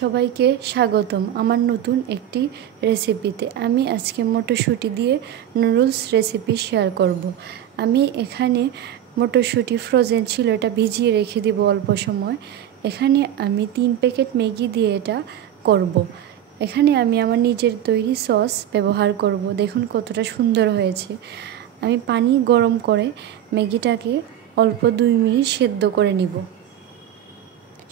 সবাইকে স্বাগতম আমার নতুন একটি রেসিপিতে। আমি আজকে মটরশুঁটি দিয়ে নুডলস রেসিপি শেয়ার করব। আমি এখানে মটরশুঁটি ফ্রোজেন ছিল, এটা ভিজিয়ে রেখে দিব অল্প সময়। এখানে আমি 3 প্যাকেট ম্যাগি দিয়ে এটা করব। এখানে আমি আমার নিজের তৈরি সস ব্যবহার করব। দেখুন কতটা সুন্দর হয়েছে। আমি পানি গরম করে ম্যাগিটাকে অল্প 2 মিনিট সেদ্ধ করে নিব।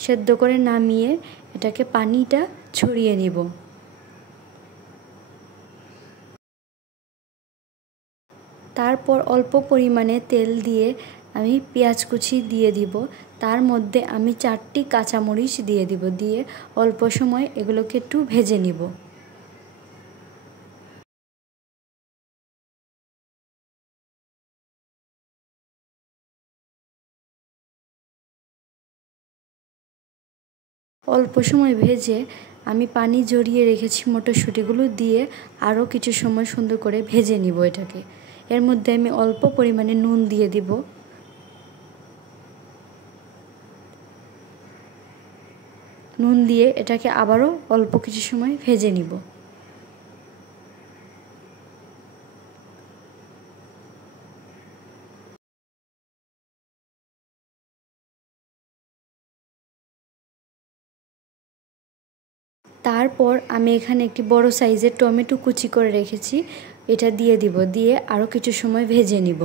সেদ্ধ করে নামিয়ে এটাকে পানিটা ছড়িয়ে নিব। তারপর অল্প পরিমাণে তেল দিয়ে আমি পেঁয়াজ কুচি দিয়ে দিব। তার মধ্যে আমি 4টি কাঁচামরিচ দিয়ে দিব। দিয়ে অল্প সময় এগুলোকে একটু ভেজে নিব। অল্প সময় ভেজে আমি পানি ঝরিয়ে রেখেছি মটরশুঁটিগুলো দিয়ে আরও কিছু সময় সুন্দর করে ভেজে নিব এটাকে। এর মধ্যে আমি অল্প পরিমাণে নুন দিয়ে দিব। নুন দিয়ে এটাকে আবারও অল্প কিছু সময় ভেজে নিব। তারপর আমি এখানে একটি বড় সাইজের টমেটো কুচি করে রেখেছি, এটা দিয়ে দিব। দিয়ে আরও কিছু সময় ভেজে নিব।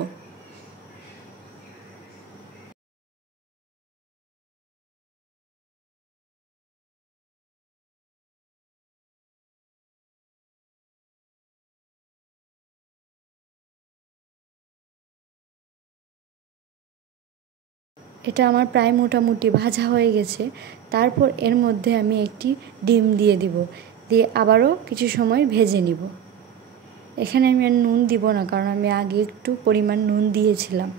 এটা আমার প্রায় মোটামুটি ভাজা হয়ে গেছে। তারপর এর মধ্যে আমি একটি ডিম দিয়ে দিব। দিয়ে আবারও কিছু সময় ভেজে নিব। এখানে আমি আর নুন দিব না, কারণ আমি আগে একটু পরিমাণ নুন দিয়েছিলাম।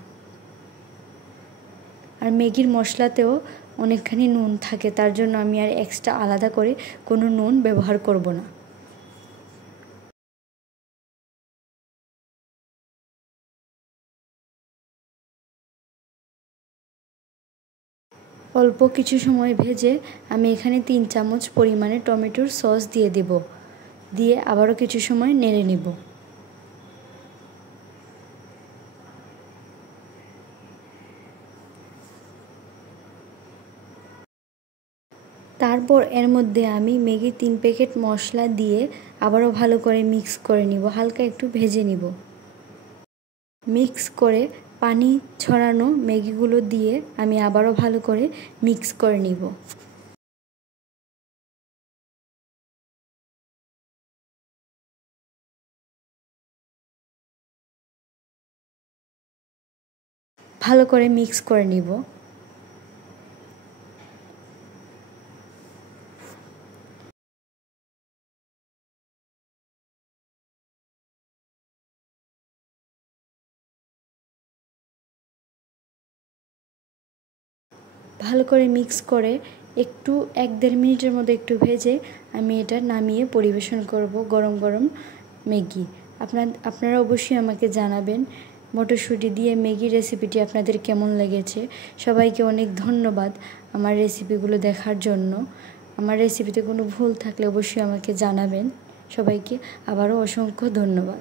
আর ম্যাগির মশলাতেও অনেকখানি নুন থাকে, তার জন্য আমি আর এক্সট্রা আলাদা করে কোনো নুন ব্যবহার করব না। অল্প কিছু সময় ভেজে আমি এখানে 3 চামচ পরিমাণে টমেটোর সস দিয়ে দেব। দিয়ে আবারও কিছু সময় নেড়ে নেব। তারপর এর মধ্যে আমি ম্যাগির 3 প্যাকেট মশলা দিয়ে আবারও ভালো করে মিক্স করে নিব। হালকা একটু ভেজে নিব। মিক্স করে পানি ছড়ানো ম্যাগিগুলো দিয়ে আমি আবারও ভালো করে মিক্স করে নিব। ভালো করে মিক্স করে নিব। ভালো করে মিক্স করে একটু 1-1.5 মিনিটের মধ্যে একটু ভেজে আমি এটা নামিয়ে পরিবেশন করব গরম গরম ম্যাগি। আপনারা অবশ্যই আমাকে জানাবেন মটরশুঁটি দিয়ে ম্যাগি রেসিপিটি আপনাদের কেমন লেগেছে। সবাইকে অনেক ধন্যবাদ আমার রেসিপিগুলো দেখার জন্য। আমার রেসিপিতে কোনো ভুল থাকলে অবশ্যই আমাকে জানাবেন। সবাইকে আবারও অসংখ্য ধন্যবাদ।